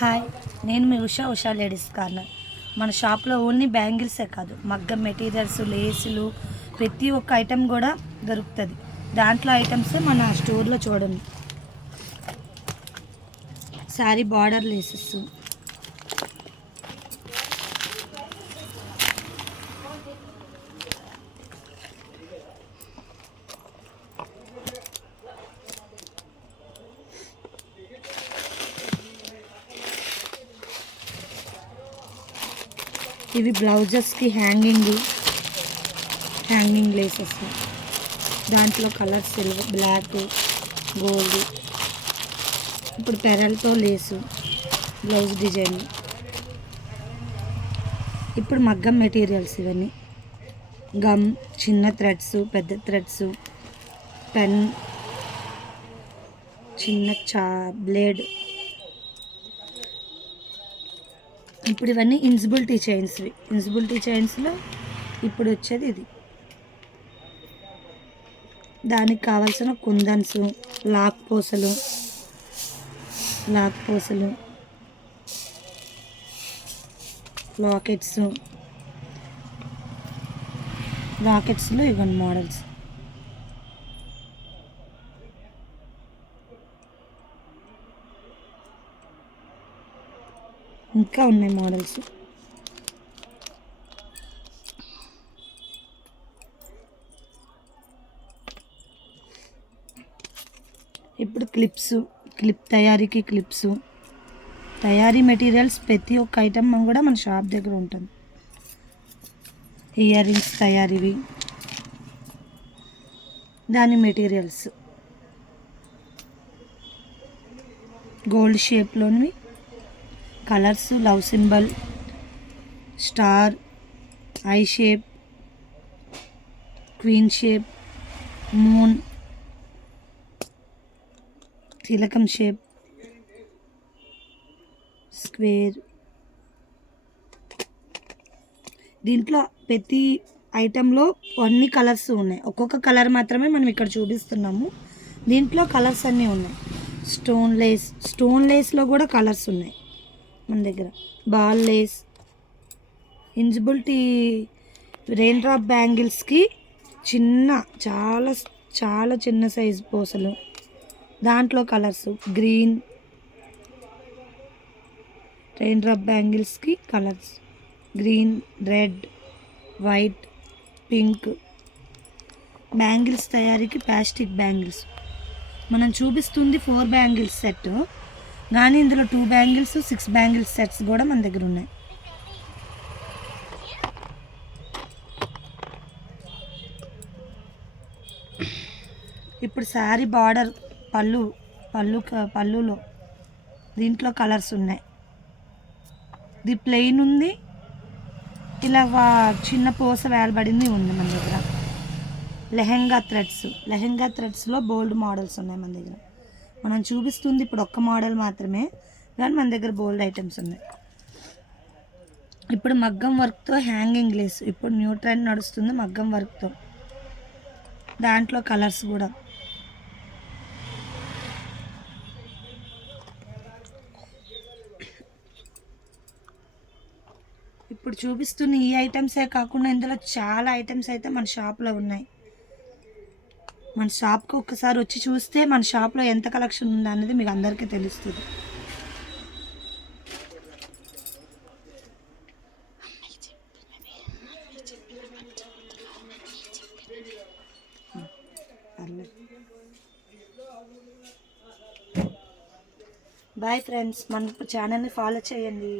Hi, నేను మీ Usha ladies corner. మన షాప్లో ఓన్లీ బ్యాంగిల్సే కాదు, మగ్గం మెటీరియల్స్, లేసులు, ప్రతి ఒక్క ఐటెం కూడా దొరుకుతుంది. దాంట్లో ఐటమ్సే మన స్టోర్లో చూడండి. శారీ బార్డర్ లేసెస్, ఇవి బ్లౌజెస్కి హ్యాంగింగ్ లేసెస్. దాంట్లో కలర్ సిల్వర్, బ్లాక్, గోల్డ్. ఇప్పుడు పెరల్తో లేసు బ్లౌజ్ డిజైన్. ఇప్పుడు మగ్గం మెటీరియల్స్ ఇవన్నీ. గమ్, చిన్న థ్రెడ్స్, పెద్ద థ్రెడ్స్, పెన్, చిన్న బ్లేడ్. ఇప్పుడు ఇవన్నీ ఇన్విజిబిలిటీ చైన్స్లో ఇప్పుడు వచ్చేది ఇది. దానికి కావాల్సిన కుందన్స్, లాక్ పూసలు, లాకెట్స్లో ఇవన్నీ మోడల్స్. ఇంకా ఉన్నాయి మోడల్స్. ఇప్పుడు క్లిప్ తయారీకి తయారీ మెటీరియల్స్ ప్రతి ఒక్క ఐటమ్ కూడా మన షాప్ దగ్గర ఉంటుంది. ఇయర్ రింగ్స్ తయారీవి, దాని మెటీరియల్స్ గోల్డ్ షేప్లోనివి, colours, love symbol, star, eye shape, queen shape, moon, తిలకం షేప్, స్క్వేర్. దీంట్లో ప్రతి ఐటెంలో అన్ని కలర్స్ ఉన్నాయి. ఒక్కొక్క కలర్ మాత్రమే మనం ఇక్కడ చూపిస్తున్నాము. దీంట్లో కలర్స్ అన్నీ ఉన్నాయి. స్టోన్ లేస్లో కూడా కలర్స్ ఉన్నాయి మన దగ్గర. Ball lace, invisibility rain drop బ్యాంగిల్స్కి చాలా చాలా చిన్న సైజు పూసలు. దాంట్లో కలర్స్ గ్రీన్, రెయిన్ డ్రాప్ బ్యాంగిల్స్కి colours green, red, white, pink. Bangles తయారీకి ప్లాస్టిక్ బ్యాంగిల్స్ మనం చూపిస్తుంది 4 బ్యాంగిల్స్ సెట్, కానీ ఇందులో 2 బ్యాంగిల్స్, 6 బ్యాంగిల్స్ సెట్స్ కూడా మన దగ్గర ఉన్నాయి. ఇప్పుడు శారీ బార్డర్, పళ్ళులో దీంట్లో కలర్స్ ఉన్నాయి. ఇది ప్లెయిన్ ఉంది, ఇలా చిన్న పూస వేలబడింది ఉంది మన దగ్గర. లెహెంగా థ్రెడ్స్లో బోల్డ్ మోడల్స్ ఉన్నాయి మన దగ్గర. మనం చూపిస్తుంది ఇప్పుడు ఒక్క మోడల్ మాత్రమే, కానీ మన దగ్గర బోల్డ్ ఐటమ్స్ ఉన్నాయి. ఇప్పుడు మగ్గం వర్క్తో హ్యాంగింగ్ లేస్, ఇప్పుడు న్యూ ట్రెండ్ నడుస్తుంది మగ్గం వర్క్తో. దాంట్లో కలర్స్ కూడా. ఇప్పుడు చూపిస్తున్న ఈ ఐటమ్సే కాకుండా ఇందులో చాలా ఐటమ్స్ అయితే మన షాప్లో ఉన్నాయి. మన షాప్కి ఒక్కసారి వచ్చి చూస్తే మన షాప్లో ఎంత కలెక్షన్ ఉందా అనేది మీకు అందరికీ తెలుస్తుంది. బాయ్ ఫ్రెండ్స్, మన ఛానల్ని ఫాలో చేయండి.